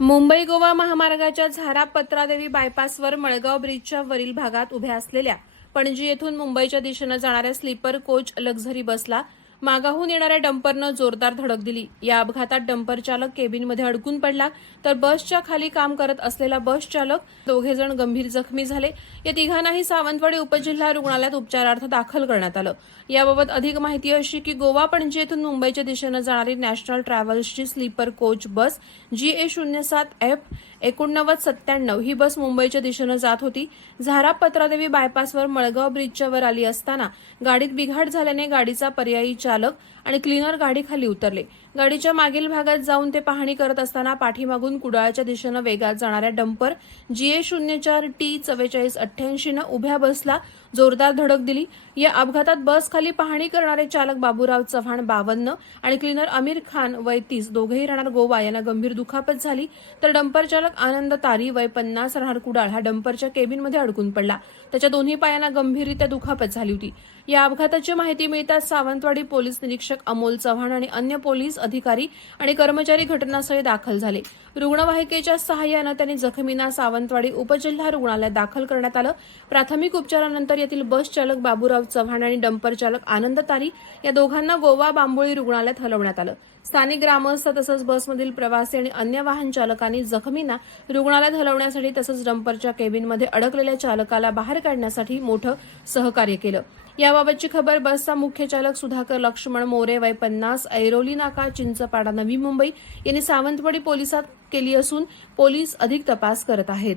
मुंबई गोवा महामार्गाच्या झारा पत्रादेवी बायपासवर मळगाव ब्रिजच्या वरील भागात उभ्या असलेल्या पणजी येथून मुंबईच्या दिशेनं जाणाऱ्या स्लीपर कोच लक्झरी बसला मागाहून येणाऱ्या डंपरनं जोरदार धडक दिली। या अपघातात डंपर चालक केबिनमध्ये अडकून पडला तर बसच्या खाली काम करत असलेला बस चालक दोघेजण गंभीर जखमी झाले। या तिघांनाही सावंतवाडी उपजिल्हा रुग्णालयात उपचारार्थ दाखल करण्यात आलं। याबाबत अधिक माहिती अशी की गोवा पणजी येथून मुंबईच्या दिशेनं जाणारी नॅशनल ट्रॅव्हल्सची स्लीपर कोच बस GA07F8997 ही बस मुंबईच्या दिशेनं जात होती। झारा पत्रादेवी बायपासवर मळगाव ब्रिजच्या वर आली असताना गाडीत बिघाड झाल्याने गाडीचा पर्यायी चालक आणि क्लीनर गाडीखाली उतरले। गाडीच्या मागील भागात जाऊन ते पाहणी करत असताना पाठीमागून कुडाळच्या दिशेनं वेगात जाणाऱ्या डंपर GA04T4488 न उभ्या बसला जोरदार धडक दिली। या अपघातात बस खाली पाहणी करणारे चालक बाबूराव चव्हाण 52 आणि क्लीनर आमिर खान वय 30 दोघेही राहणार गोवा यांना गंभीर दुखापत झाली तर डंपर चालक आनंद तारी वय 50 राहणार कुडाळ हा डंपरच्या केबिनमध्ये अडकून पडला। त्याच्या दोन्ही पायांना गंभीररित्या दुखापत झाली होती। या अपघाताची माहिती मिळताच सावंतवाडी पोलीस निरीक्षक अमोल चव्हाण आणि अन्य पोलीस अधिकारी आणि कर्मचारी घटनास्थळी दाखल झाले। रुग्णवाहिकेच्या सहाय्याने त्यांनी जखमींना सावंतवाडी उपजिल्हा रुग्णालयात दाखल करण्यात आलं। प्राथमिक उपचारानंतर यातील बस चालक बाबूराव चव्हाण आणि डंपर चालक आनंद तारी या दोघांना गोवा बांबोळी रुग्णालयात हलवण्यात आलं। स्थानिक ग्रामस्थ तसंच बसमधील प्रवासी आणि अन्य वाहन चालकांनी जखमींना रुग्णालयात हलवण्यासाठी तसंच डंपरच्या केबिनमध्ये अडकलेल्या चालकाला बाहेर काढण्यासाठी मोठं सहकार्य केलं। याबाबतची खबर बसचा मुख्य चालक सुधाकर लक्ष्मण मोरे वय 50 ऐरोली नाका चिंचपाडा नवी मुंबई यांनी सावंतवाडी पोलिसात केली असून पोलीस अधिक तपास करत आहेत।